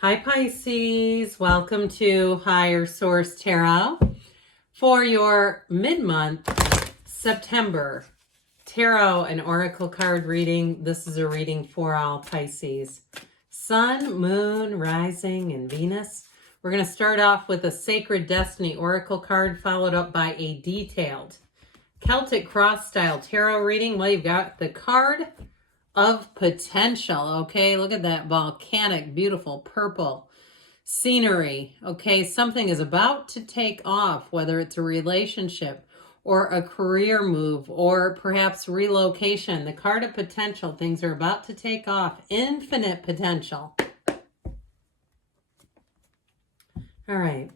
Hi Pisces, welcome to Higher Source Tarot for your mid-month September tarot and oracle card reading. This is a reading for all Pisces. Sun, Moon, Rising, and Venus. We're going to start off with a Sacred Destiny oracle card followed up by a detailed Celtic cross style tarot reading. Well, you've got the card of potential. Okay, look at that volcanic, beautiful purple scenery. Okay, something is about to take off, whether it's a relationship or a career move or perhaps relocation. The card of potential, things are about to take off. Infinite potential. All right.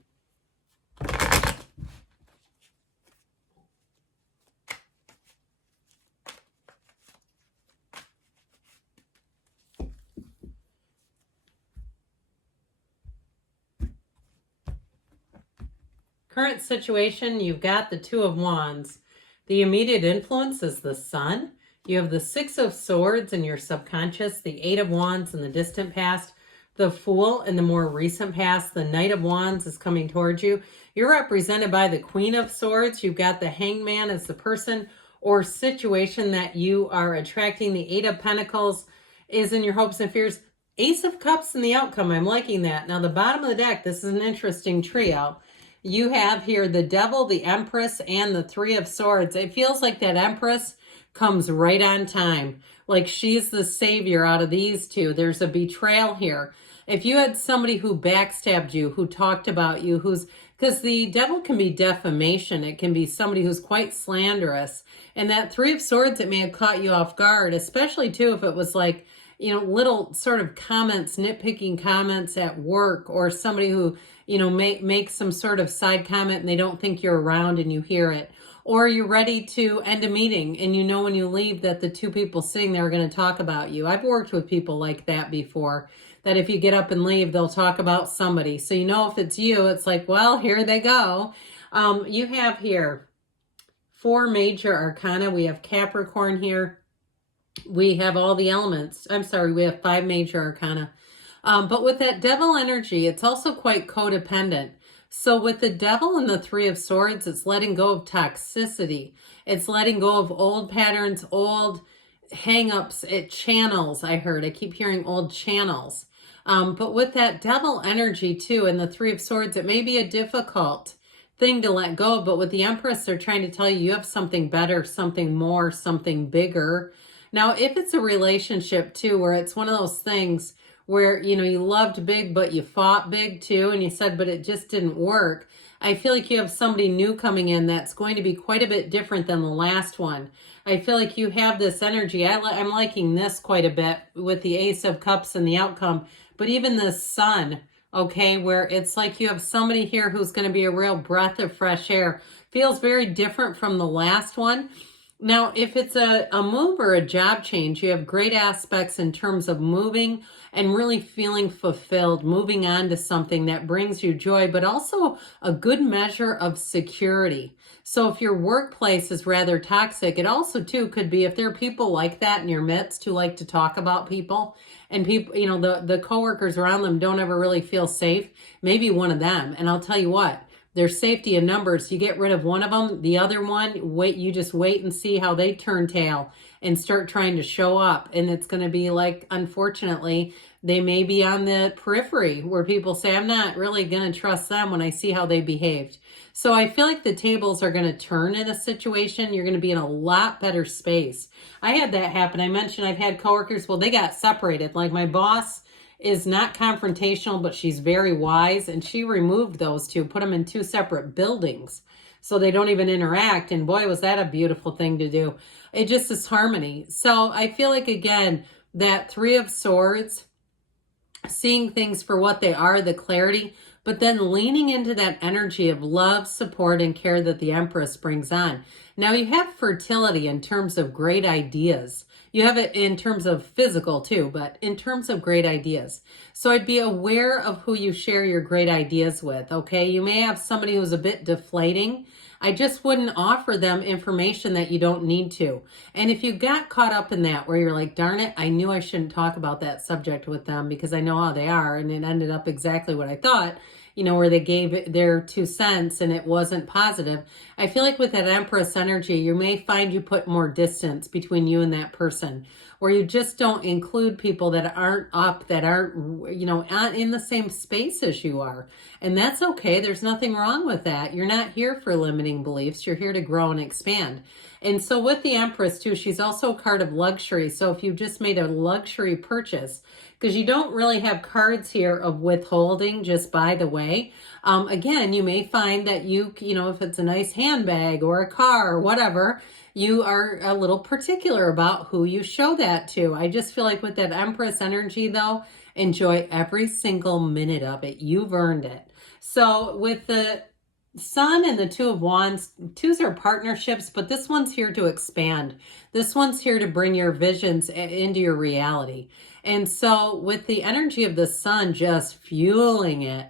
Current situation, you've got the Two of Wands. The immediate influence is the Sun. You have the Six of Swords in your subconscious, the Eight of Wands in the distant past, the Fool in the more recent past, the Knight of Wands is coming towards you. You're represented by the Queen of Swords. You've got the Hangman as the person or situation that you are attracting. The Eight of Pentacles is in your hopes and fears. Ace of Cups in the outcome. I'm liking that. Now, the bottom of the deck, this is an interesting trio. You have here the Devil, the Empress, and the Three of Swords. It feels like that Empress comes right on time. Like she's the savior out of these two. There's a betrayal here. If you had somebody who backstabbed you, who talked about you, because the Devil can be defamation. It can be somebody who's quite slanderous. And that Three of Swords, it may have caught you off guard, especially too if it was like, little sort of comments, nitpicking comments at work, or somebody who, makes some sort of side comment and they don't think you're around and you hear it. Or you're ready to end a meeting and you know when you leave that the two people sitting there are going to talk about you. I've worked with people like that before, that if you get up and leave, they'll talk about somebody. So if it's you, it's like, well, here they go. You have here 4 major arcana. We have Capricorn here. We have all the elements. We have 5 major arcana. But with that Devil energy, it's also quite codependent. So with the Devil and the Three of Swords, it's letting go of toxicity. It's letting go of old patterns, old hang-ups, channels, I keep hearing old channels. But with that Devil energy too, and the Three of Swords, it may be a difficult thing to let go of. But with the Empress, they're trying to tell you you have something better, something more, something bigger. Now, if it's a relationship too, where it's one of those things where, you loved big, but you fought big too, and you said, but it just didn't work. I feel like you have somebody new coming in that's going to be quite a bit different than the last one. I feel like you have this energy. I'm liking this quite a bit with the Ace of Cups and the outcome, but even the Sun, okay, where it's like you have somebody here who's going to be a real breath of fresh air. Feels very different from the last one. Now, if it's a move or a job change, you have great aspects in terms of moving and really feeling fulfilled, moving on to something that brings you joy, but also a good measure of security. So if your workplace is rather toxic, it also too could be if there are people like that in your midst who like to talk about people, and people, the coworkers around them don't ever really feel safe, maybe one of them. And I'll tell you what, there's safety in numbers. You get rid of one of them, the other one, you just wait and see how they turn tail and start trying to show up. And it's going to be like, unfortunately, they may be on the periphery where people say, I'm not really going to trust them when I see how they behaved. So I feel like the tables are going to turn in a situation. You're going to be in a lot better space. I had that happen. I mentioned I've had coworkers, well, they got separated. Like my boss is not confrontational, but she's very wise, and she removed those two, put them in 2 separate buildings so they don't even interact. And boy, was that a beautiful thing to do. It just is harmony. So I feel like, again, that Three of Swords, seeing things for what they are, the clarity, but then leaning into that energy of love, support, and care that the Empress brings on. Now you have fertility in terms of great ideas. You have it in terms of physical too, but in terms of great ideas. So I'd be aware of who you share your great ideas with, okay? You may have somebody who's a bit deflating. I just wouldn't offer them information that you don't need to. And if you got caught up in that where you're like, darn it, I knew I shouldn't talk about that subject with them because I know how they are, and it ended up exactly what I thought, where they gave their 2 cents and it wasn't positive. I feel like with that Empress energy, you may find you put more distance between you and that person, or you just don't include people that aren't up, that aren't, in the same space as you are. And that's okay. There's nothing wrong with that. You're not here for limiting beliefs. You're here to grow and expand. And so with the Empress too, she's also a card of luxury. So if you just made a luxury purchase, because you don't really have cards here of withholding, just by the way. Again, you may find that if it's a nice handbag or a car or whatever, you are a little particular about who you show that to. I just feel like with that Empress energy though, enjoy every single minute of it. You've earned it. So with the Sun and the Two of Wands, twos are partnerships, but this one's here to expand. This one's here to bring your visions into your reality. And so with the energy of the Sun just fueling it,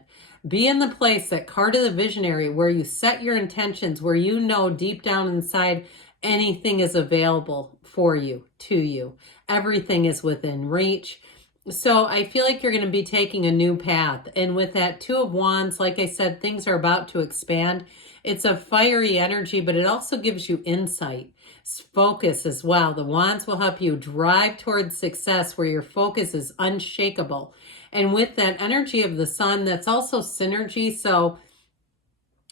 be in the place, that card of the visionary, where you set your intentions, where you know deep down inside anything is available for you, to you. Everything is within reach. So I feel like you're going to be taking a new path. And with that Two of Wands, like I said, things are about to expand. It's a fiery energy, but it also gives you insight, focus as well. The Wands will help you drive towards success where your focus is unshakable. And with that energy of the Sun, that's also synergy. So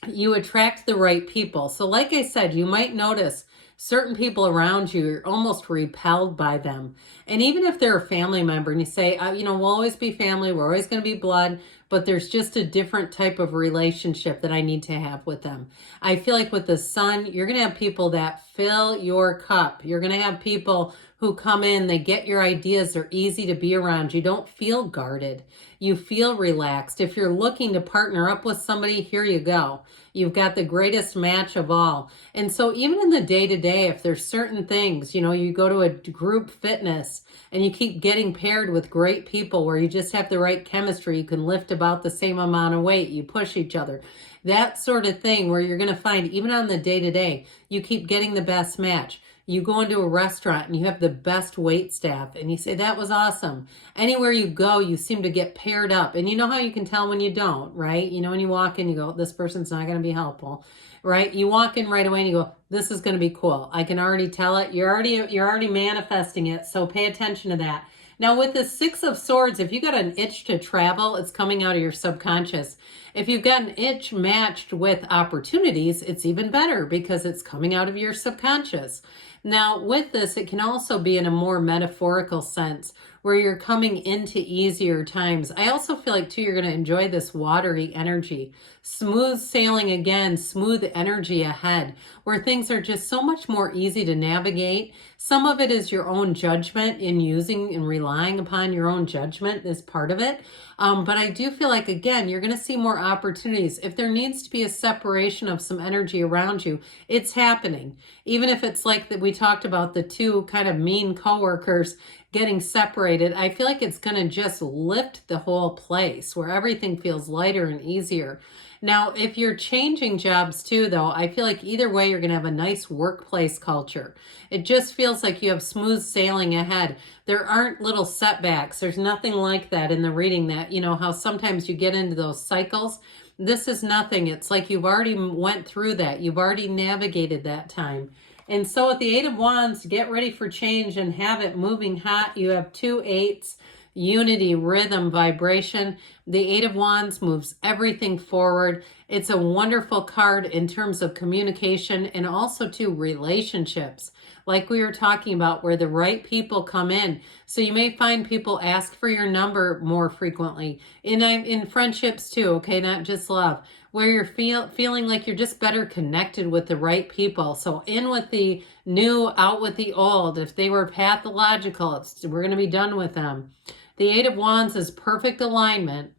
you attract the right people. So like I said, you might notice certain people around you, you're almost repelled by them. And even if they're a family member and you say, we'll always be family, we're always going to be blood, but there's just a different type of relationship that I need to have with them. I feel like with the Sun, you're going to have people that fill your cup. You're going to have people who come in, they get your ideas, they're easy to be around. You don't feel guarded. You feel relaxed. If you're looking to partner up with somebody, here you go. You've got the greatest match of all. And so even in the day-to-day, if there's certain things, you go to a group fitness and you keep getting paired with great people where you just have the right chemistry, you can lift about the same amount of weight, you push each other. That sort of thing where you're going to find, even on the day-to-day, you keep getting the best match. You go into a restaurant and you have the best wait staff and you say, that was awesome. Anywhere you go, you seem to get paired up. And you know how you can tell when you don't, right? When you walk in, you go, this person's not going to be helpful, right? You walk in right away and you go, this is going to be cool. I can already tell it. You're already manifesting it. So pay attention to that. Now with the Six of Swords, if you got an itch to travel, it's coming out of your subconscious. If you've got an itch matched with opportunities, it's even better because it's coming out of your subconscious. Now with this, it can also be in a more metaphorical sense where you're coming into easier times. I also feel like too, you're going to enjoy this watery energy, smooth sailing again, smooth energy ahead, where things are just so much more easy to navigate. Some of it is your own judgment in using and relying upon your own judgment is part of it. But I do feel like, again, you're going to see more opportunities. If there needs to be a separation of some energy around you, it's happening. Even if it's like that we talked about the two kind of mean coworkers getting separated, I feel like it's going to just lift the whole place where everything feels lighter and easier. Now, if you're changing jobs too, though, I feel like either way, you're going to have a nice workplace culture. It just feels like you have smooth sailing ahead. There aren't little setbacks. There's nothing like that in the reading that, how sometimes you get into those cycles. This is nothing. It's like you've already went through that. You've already navigated that time. And so with the Eight of Wands, get ready for change and have it moving hot. You have 2 8s. Unity, rhythm, vibration. The Eight of Wands moves everything forward. It's a wonderful card in terms of communication and also to relationships, like we were talking about, where the right people come in. So you may find people ask for your number more frequently. In friendships too, okay, not just love, where you're feeling like you're just better connected with the right people. So in with the new, out with the old. If they were pathological, we're going to be done with them. The Eight of Wands is perfect alignment.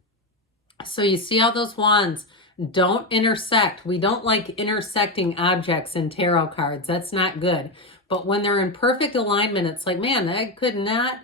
So you see how those wands don't intersect. We don't like intersecting objects in tarot cards. That's not good. But when they're in perfect alignment, it's like, man, I could not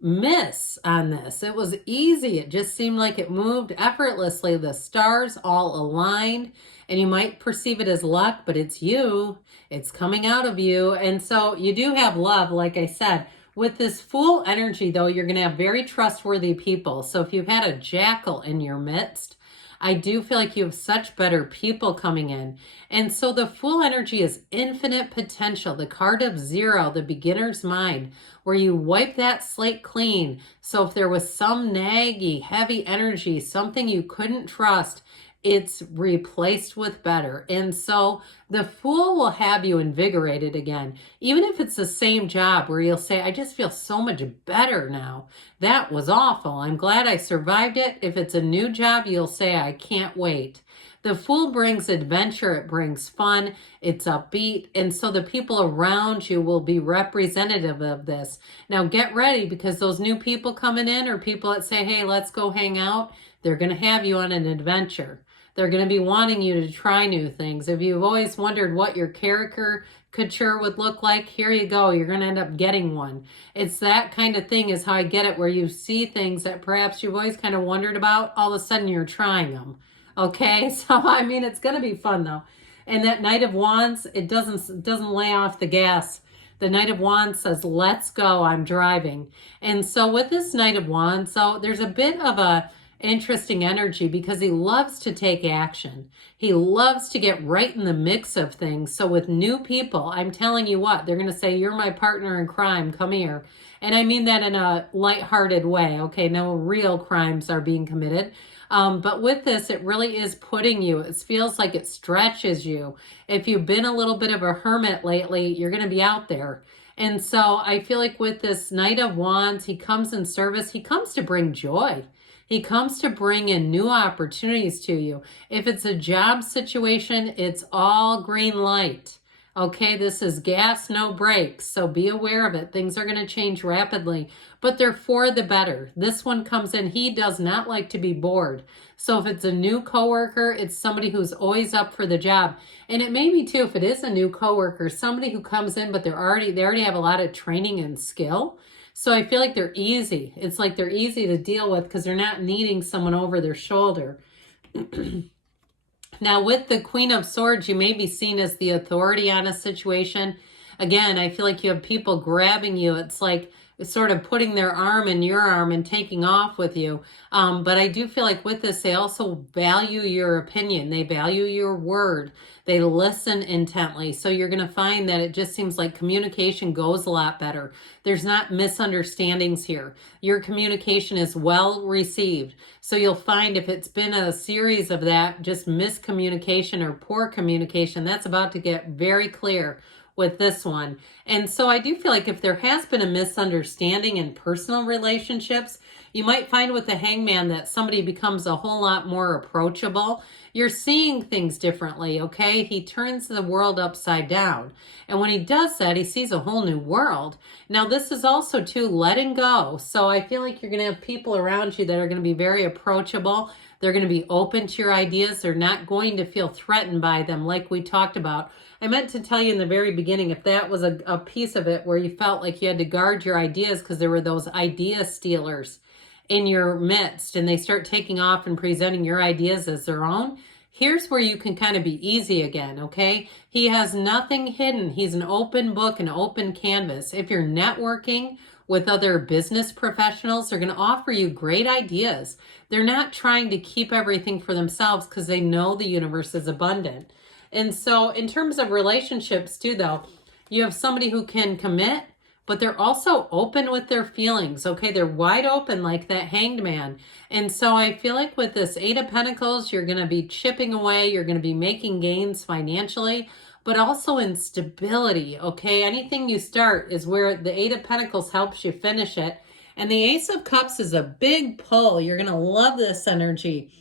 miss on this. It was easy. It just seemed like it moved effortlessly. The stars all aligned, and you might perceive it as luck, but it's you. It's coming out of you. And so you do have love, like I said. With this Fool energy, though, you're going to have very trustworthy people. So if you've had a jackal in your midst, I do feel like you have such better people coming in. And so the Fool energy is infinite potential, the card of zero, the beginner's mind, where you wipe that slate clean. So if there was some naggy, heavy energy, something you couldn't trust, it's replaced with better. And so the Fool will have you invigorated again. Even if it's the same job where you'll say, I just feel so much better now. That was awful. I'm glad I survived it. If it's a new job, you'll say, I can't wait. The Fool brings adventure. It brings fun. It's upbeat. And so the people around you will be representative of this. Now get ready, because those new people coming in, or people that say, hey, let's go hang out, they're going to have you on an adventure. They're going to be wanting you to try new things. If you've always wondered what your caricature would look like, here you go. You're going to end up getting one. It's that kind of thing is how I get it, where you see things that perhaps you've always kind of wondered about. All of a sudden you're trying them. Okay, so I mean, it's going to be fun though. And that Knight of Wands, it doesn't lay off the gas. The Knight of Wands says, let's go, I'm driving. And so with this Knight of Wands, so there's a bit of a interesting energy, because he loves to take action. He loves to get right in the mix of things. So with new people, I'm telling you what, they're going to say, you're my partner in crime, come here. And I mean that in a lighthearted way. Okay, no real crimes are being committed. But with this, it really is putting you, it feels like it stretches you. If you've been a little bit of a hermit lately, you're going to be out there. And so I feel like with this Knight of Wands, he comes in service. He comes to bring joy. He comes to bring in new opportunities to you. If it's a job situation, it's all green light. Okay, this is gas, no brakes, so be aware of it. Things are going to change rapidly, but they're for the better. This one comes in, he does not like to be bored. So if it's a new coworker, it's somebody who's always up for the job. And it may be too, if it is a new coworker, somebody who comes in, but they already have a lot of training and skill. So I feel like they're easy. It's like they're easy to deal with because they're not needing someone over their shoulder. Now, with the Queen of Swords, you may be seen as the authority on a situation. Again, I feel like you have people grabbing you. It's like sort of putting their arm in your arm and taking off with you. But I do feel like with this, they also value your opinion. They value your word. They listen intently. So you're going to find that it just seems like communication goes a lot better. There's not misunderstandings here. Your communication is well received. So you'll find if it's been a series of that, just miscommunication or poor communication, that's about to get very clear with this one. And so I do feel like if there has been a misunderstanding in personal relationships, you might find with the Hangman that somebody becomes a whole lot more approachable. You're seeing things differently, okay? He turns the world upside down. And when he does that, he sees a whole new world. Now, this is also, too, letting go. So I feel like you're going to have people around you that are going to be very approachable. They're going to be open to your ideas. They're not going to feel threatened by them like we talked about. I meant to tell you in the very beginning, if that was a piece of it where you felt like you had to guard your ideas because there were those idea stealers in your midst and they start taking off and presenting your ideas as their own, here's where you can kind of be easy again, okay? He has nothing hidden. He's an open book, an open canvas. If you're networking with other business professionals, they're going to offer you great ideas. They're not trying to keep everything for themselves because they know the universe is abundant. And so in terms of relationships too, though, you have somebody who can commit, but they're also open with their feelings, okay? They're wide open like that Hanged Man. And so I feel like with this Eight of Pentacles, you're going to be chipping away. You're going to be making gains financially, but also in stability, okay? Anything you start is where the Eight of Pentacles helps you finish it. And the Ace of Cups is a big pull. You're going to love this energy.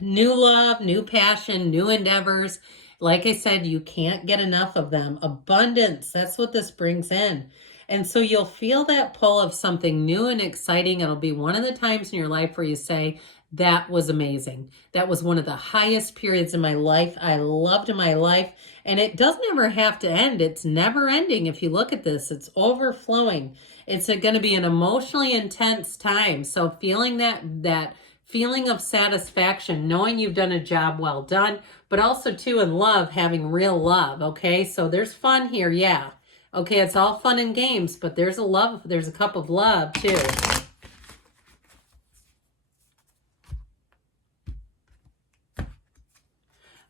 New love, new passion, new endeavors. Like I said, you can't get enough of them. Abundance, that's what this brings in. And so you'll feel that pull of something new and exciting. It'll be one of the times in your life where you say, that was amazing. That was one of the highest periods in my life. I loved my life. And it doesn't ever have to end. It's never ending. If you look at this, it's overflowing. It's going to be an emotionally intense time. So feeling that feeling of satisfaction, knowing you've done a job well done, but also too in love, having real love. Okay. So there's fun here. Yeah. Okay. It's all fun and games, but there's a cup of love too.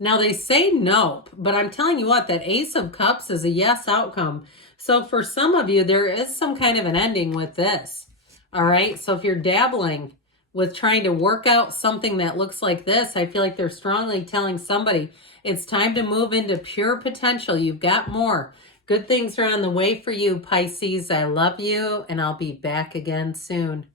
Now they say nope, but I'm telling you what, that Ace of Cups is a yes outcome. So for some of you, there is some kind of an ending with this. All right. So if you're dabbling with trying to work out something that looks like this, I feel like they're strongly telling somebody it's time to move into pure potential. You've got more. Good things are on the way for you, Pisces. I love you, and I'll be back again soon.